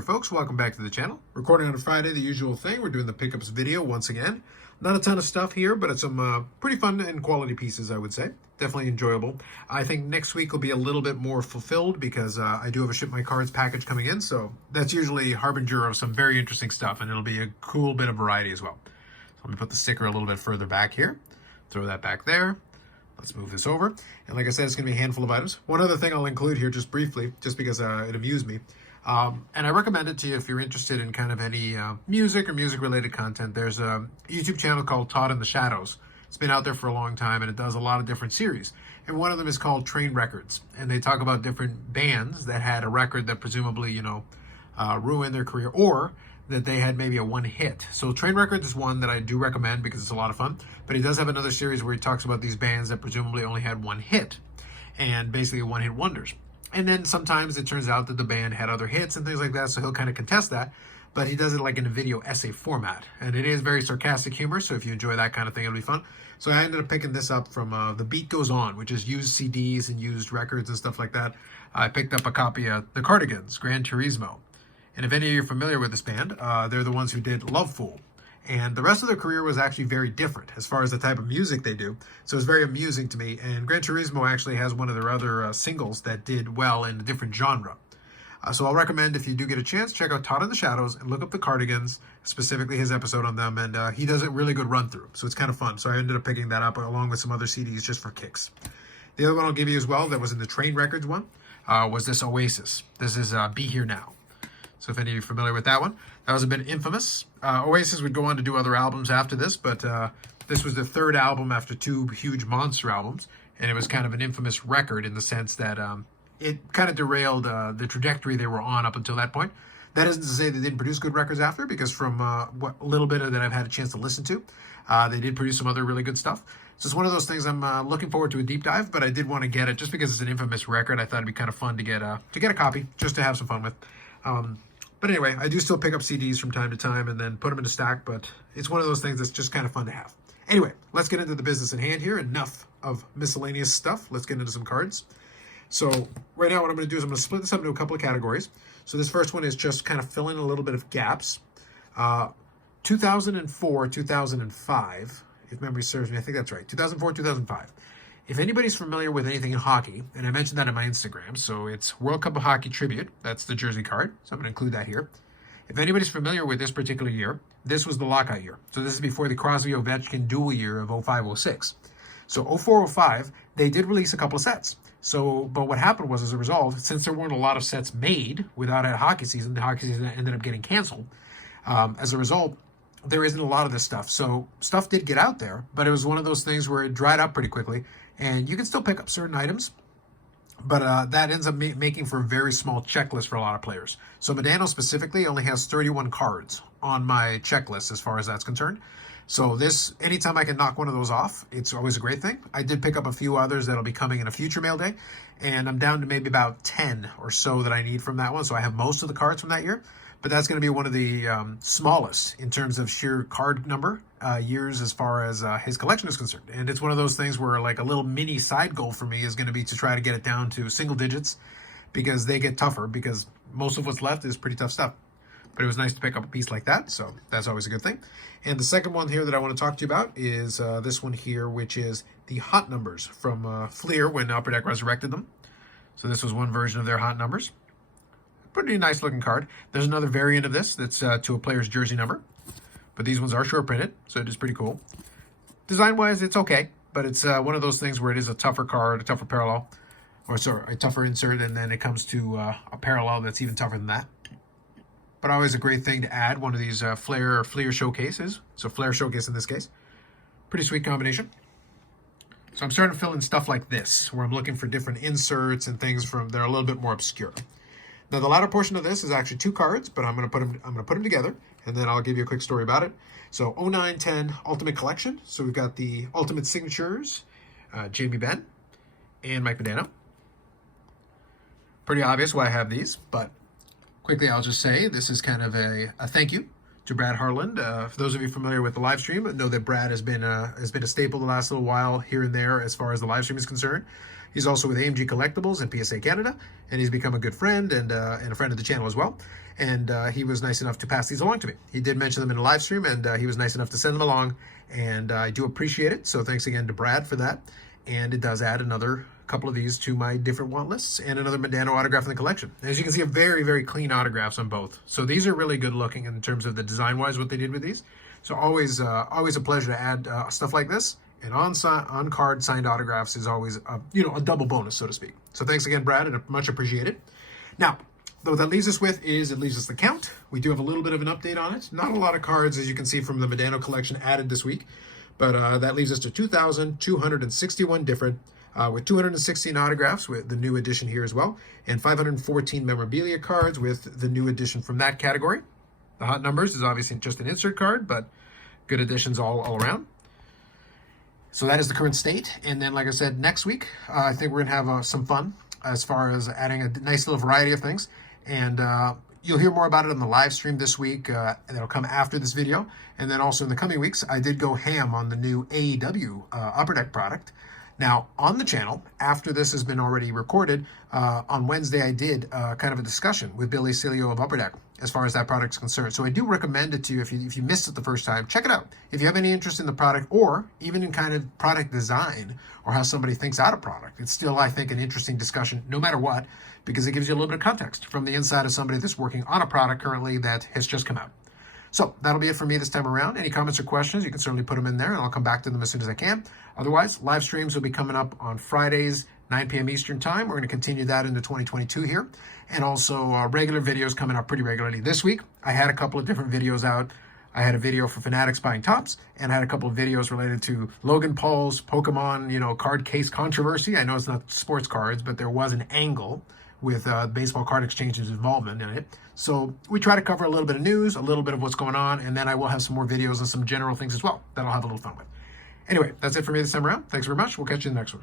there, folks. Welcome back to the channel. Recording on a Friday, the usual thing. We're doing the pickups video once again. Not a ton of stuff here, but it's some pretty fun and quality pieces, I would say. Definitely enjoyable. I think next week will be a little bit more fulfilled because I do have a Ship My Cards package coming in, so that's usually a harbinger of some very interesting stuff, and it'll be a cool bit of variety as well. So let me put the sticker a little bit further back here. Throw that back there. Let's move this over. And like I said, it's going to be a handful of items. One other thing I'll include here just briefly, just because it amused me. And I recommend it to you if you're interested in kind of any music or music-related content. There's a YouTube channel called Todd in the Shadows. It's been out there for a long time, and it does a lot of different series. And one of them is called Train Records. And they talk about different bands that had a record that presumably, ruined their career, or that they had maybe a one hit. So Train Records is one that I do recommend because it's a lot of fun. But he does have another series where he talks about these bands that presumably only had one hit, and basically one-hit wonders. And then sometimes it turns out that the band had other hits and things like that, so he'll kind of contest that. But he does it like in a video essay format. And it is very sarcastic humor, so if you enjoy that kind of thing, it'll be fun. So I ended up picking this up from The Beat Goes On, which is used CDs and used records and stuff like that. I picked up a copy of the Cardigans, Gran Turismo. And if any of you are familiar with this band, they're the ones who did Love Fool. And the rest of their career was actually very different as far as the type of music they do. So it's very amusing to me. And Gran Turismo actually has one of their other singles that did well in a different genre. So I'll recommend, if you do get a chance, check out Todd in the Shadows and look up the Cardigans, specifically his episode on them. And he does a really good run through. So it's kind of fun. So I ended up picking that up along with some other CDs just for kicks. The other one I'll give you as well that was in the Train Records one was this Oasis. This is Be Here Now. So if any of you are familiar with that one, that was a bit infamous. Oasis would go on to do other albums after this, but this was the third album after two huge monster albums, and it was kind of an infamous record in the sense that it kind of derailed the trajectory they were on up until that point. That isn't to say they didn't produce good records after, because from what little bit that I've had a chance to listen to, they did produce some other really good stuff. So it's one of those things I'm looking forward to a deep dive, but I did want to get it just because it's an infamous record. I thought it'd be kind of fun to get a copy just to have some fun with. But anyway, I do still pick up CDs from time to time and then put them in a stack, but it's one of those things that's just kind of fun to have. Anyway, let's get into the business at hand here. Enough of miscellaneous stuff. Let's get into some cards. So right now what I'm going to do is I'm going to split this up into a couple of categories. So this first one is just kind of filling a little bit of gaps. 2004, 2005, if memory serves me, I think that's right. 2004, 2005. If anybody's familiar with anything in hockey, and I mentioned that in my Instagram, so it's World Cup of Hockey Tribute. That's the jersey card, so I'm going to include that here. If anybody's familiar with this particular year, this was the lockout year. So this is before the Crosby-Ovechkin dual year of 05-06. So 04-05, they did release a couple of sets. But what happened was, as a result, since there weren't a lot of sets made without a hockey season, the hockey season ended up getting canceled. As a result, there isn't a lot of this stuff. So stuff did get out there, but it was one of those things where it dried up pretty quickly. And you can still pick up certain items, but that ends up making for a very small checklist for a lot of players. So Modano specifically only has 31 cards on my checklist as far as that's concerned. So anytime I can knock one of those off, it's always a great thing. I did pick up a few others that'll be coming in a future mail day, and I'm down to maybe about 10 or so that I need from that one. So I have most of the cards from that year, but that's going to be one of the smallest in terms of sheer card number years as far as his collection is concerned. And it's one of those things where like a little mini side goal for me is going to be to try to get it down to single digits, because they get tougher, because most of what's left is pretty tough stuff. But it was nice to pick up a piece like that, so that's always a good thing. And the second one here that I want to talk to you about is this one here, which is the hot numbers from Fleer when Upper Deck resurrected them. So this was one version of their hot numbers. Pretty nice looking card. There's another variant of this that's to a player's jersey number, but these ones are short printed, so it is pretty cool. Design wise, it's okay, but it's one of those things where it is a tougher card, a tougher parallel, or sorry, a tougher insert, and then it comes to a parallel that's even tougher than that. But always a great thing to add one of these Fleer showcases. So Fleer showcase in this case. Pretty sweet combination. So I'm starting to fill in stuff like this, where I'm looking for different inserts and things that are a little bit more obscure. Now the latter portion of this is actually two cards, but I'm going to put them together, and then I'll give you a quick story about it. So 09-10 Ultimate Collection. So we've got the Ultimate Signatures, Jamie Benn and Mike Modano. Pretty obvious why I have these, but quickly I'll just say this is kind of a thank you to Brad Harland. For those of you familiar with the live stream, know that Brad has been a staple the last little while here and there as far as the live stream is concerned. He's also with AMG Collectibles and PSA Canada, and he's become a good friend and a friend of the channel as well. And he was nice enough to pass these along to me. He did mention them in a live stream, and he was nice enough to send them along, and I do appreciate it. So thanks again to Brad for that. And it does add another couple of these to my different want lists and another Modano autograph in the collection. As you can see, a very, very clean autographs on both. So these are really good looking in terms of the design-wise, what they did with these. So always a pleasure to add stuff like this. And on-card signed autographs is always, a double bonus, so to speak. So thanks again, Brad, and much appreciated. Now, what that leaves us with is it leaves us the count. We do have a little bit of an update on it. Not a lot of cards, as you can see from the Modano collection, added this week. But that leaves us to 2,261 different, with 216 autographs with the new edition here as well, and 514 memorabilia cards with the new edition from that category. The hot numbers is obviously just an insert card, but good additions all around. So that is the current state. And then, like I said, next week, I think we're going to have some fun as far as adding a nice little variety of things. And you'll hear more about it on the live stream this week. That'll come after this video. And then also in the coming weeks, I did go ham on the new AEW Upper Deck product. Now, on the channel, after this has been already recorded, on Wednesday I did kind of a discussion with Billy Cilio of Upper Deck as far as that product's concerned. So I do recommend it to you if you missed it the first time. Check it out. If you have any interest in the product or even in kind of product design or how somebody thinks out a product, it's still, I think, an interesting discussion no matter what, because it gives you a little bit of context from the inside of somebody that's working on a product currently that has just come out. So that'll be it for me this time around. Any comments or questions, you can certainly put them in there, and I'll come back to them as soon as I can. Otherwise, live streams will be coming up on Fridays, 9 p.m. Eastern Time. We're going to continue that into 2022 here. And also regular videos coming up pretty regularly. This week, I had a couple of different videos out. I had a video for Fanatics buying tops, and I had a couple of videos related to Logan Paul's Pokemon, card case controversy. I know it's not sports cards, but there was an angle with baseball card exchange's involvement in it. So we try to cover a little bit of news, a little bit of what's going on, and then I will have some more videos and some general things as well that I'll have a little fun with. Anyway, that's it for me this time around. Thanks very much. We'll catch you in the next one.